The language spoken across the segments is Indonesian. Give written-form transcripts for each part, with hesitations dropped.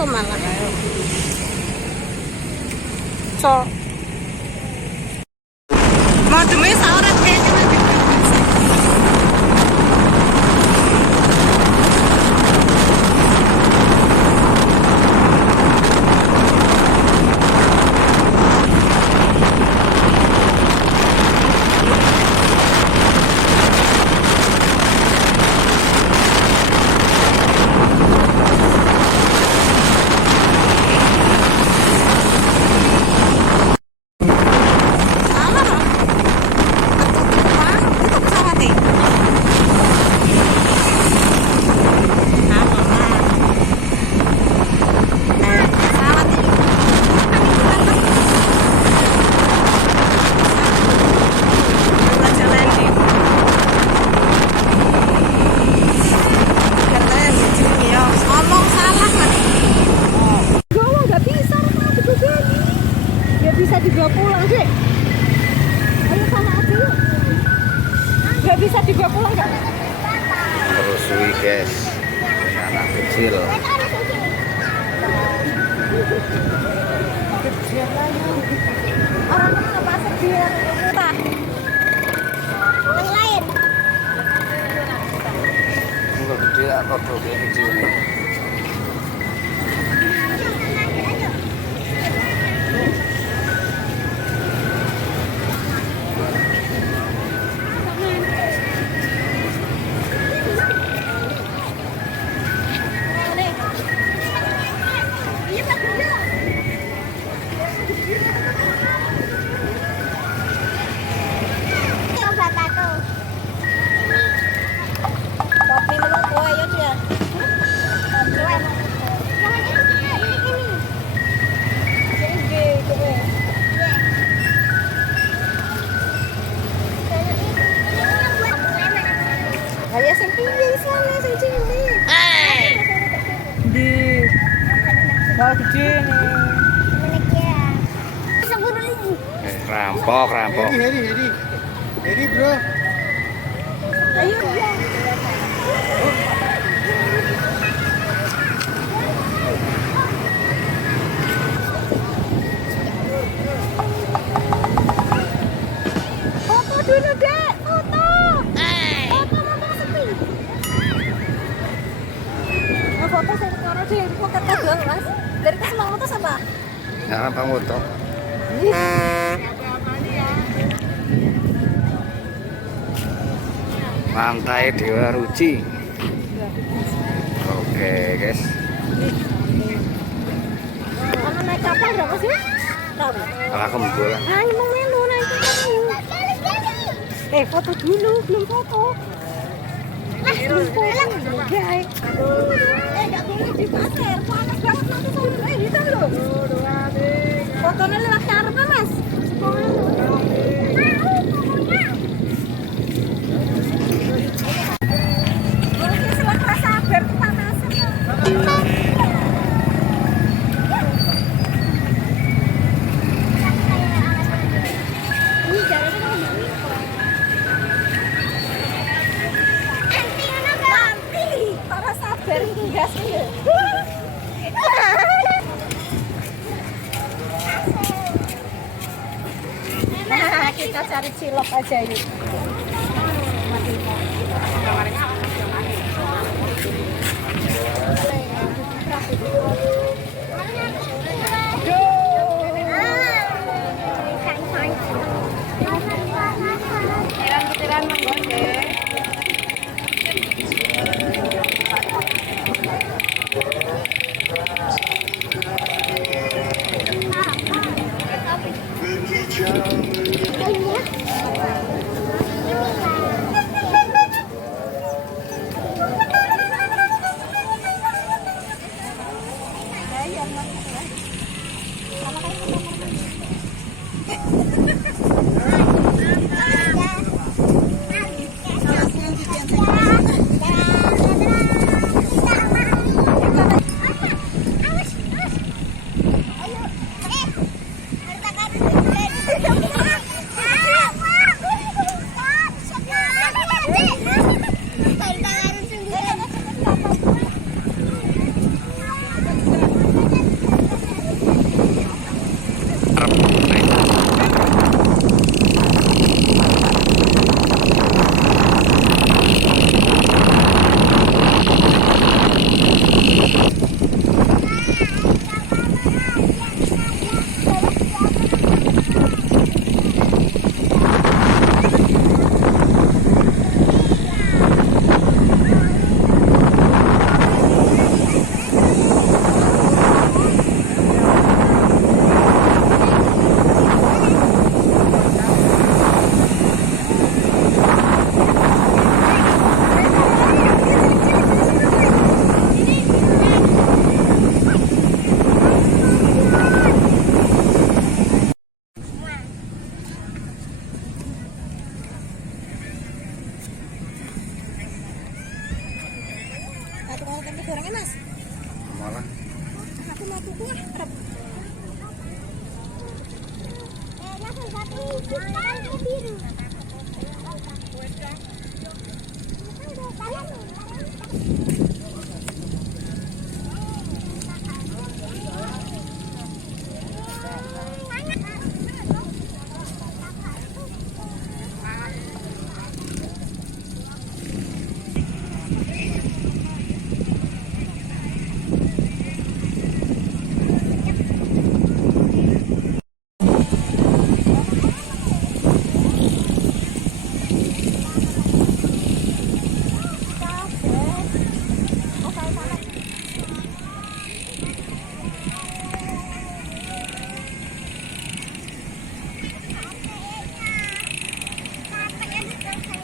kok malah. So. Mau demi saurat kayaknya. Dibawa pulang sih. Ayo sama aja yuk. Gak bisa dibawa pulang gak? Terus guys, anak kecil. Orang apa sedia? Yang lain. Enggak gede apa gede kecil. Kayak sing piye sana sing cilik. Di. Wah gede nih. Menek ya. Seburu lagi. Rampok. Heri bro. Ayo ya. Foto dulu dek, foto. Foto saya taruh di poket doang mas. Dari ke Semarang motor apa? Jangan pamoto. Pantai Dewa Ruci. Oke guys. Kamu naik kapal berapa sih? Tahu? Alah kembul. Ah ini mau melu naik kapal. Foto dulu, belum foto. Belum foto. Guys. Nggak boleh di pasir. Panas banget nanti sampai hitam loh. Fotonya lewat karep mas. Sabar kepanasan. Ini jalannya mau nanti. Para sabar gas ya. Nah, kita cari cilok aja yuk.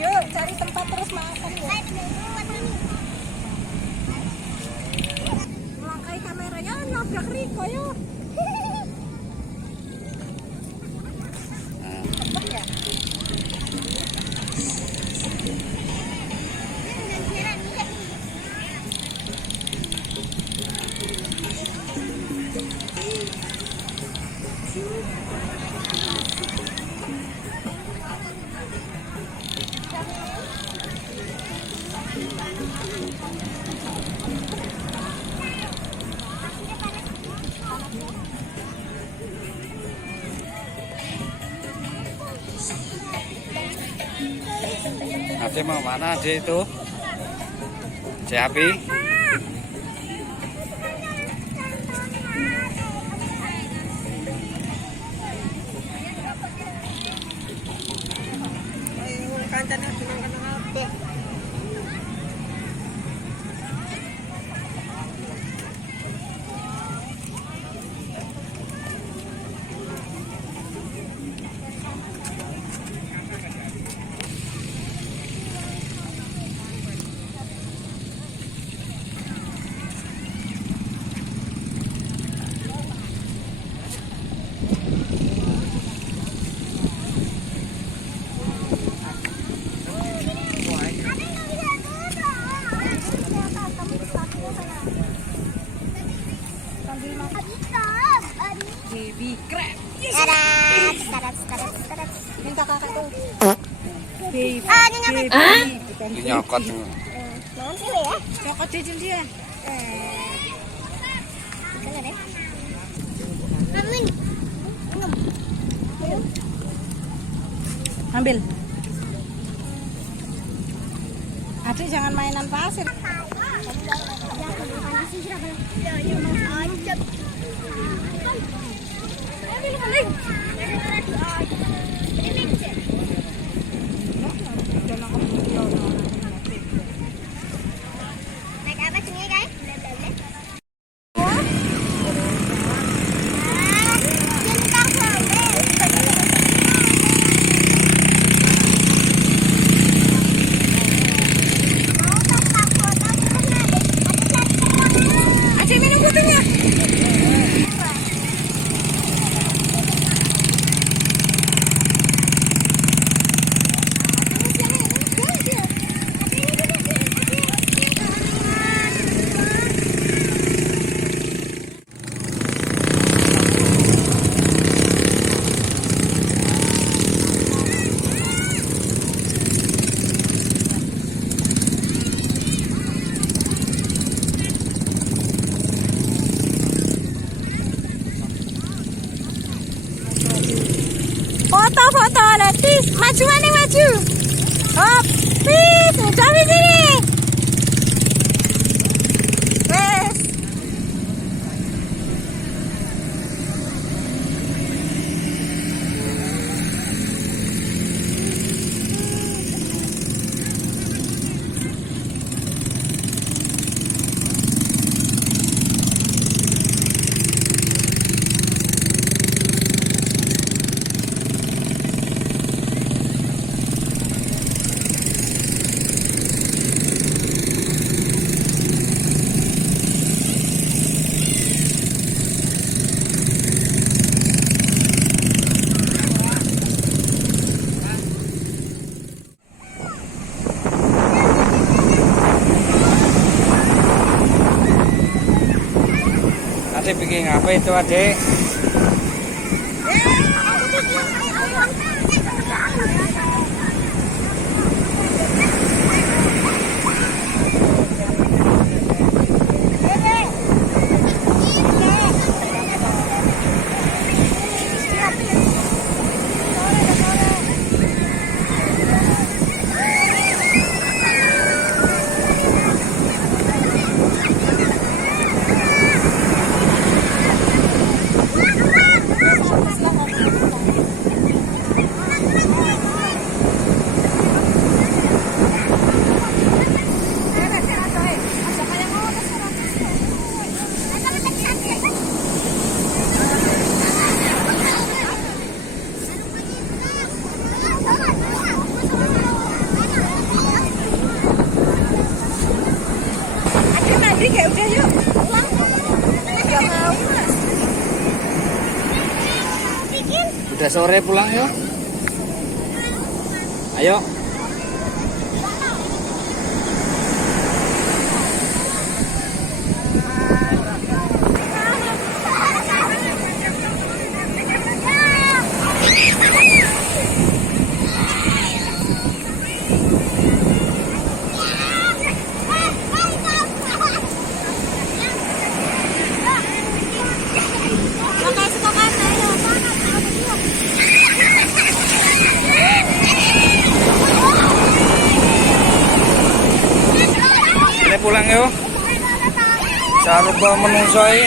Yuk, cari tempat terus makan ya. Melangkai kameranya nabrak Riko yuk. Cepet ya? Ade mau mana Ade itu? Ciapi? Ayo, kancana senang-senang apa? Baby crab. Minta kakak tuh. Baby. Ini nyokot. Cokot jajan dia. Ambil. Adik jangan mainan pasir. Foto-foto nanti maju mana maju. Hop, pis, cari sini. Wes. Ade bikin apa itu Ade? Kayak udah yuk pulang. Nggak mau mas. Udah sore pulang yuk. Ayo. Ini pulang yuk. Jangan lupa menusai.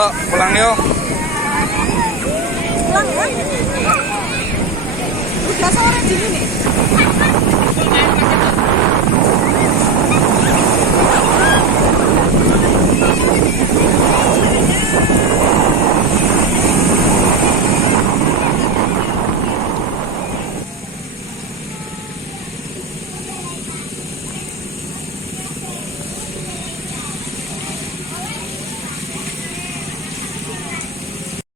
Yuk, pulang yuk. Pulang ya. Udah sore di sini.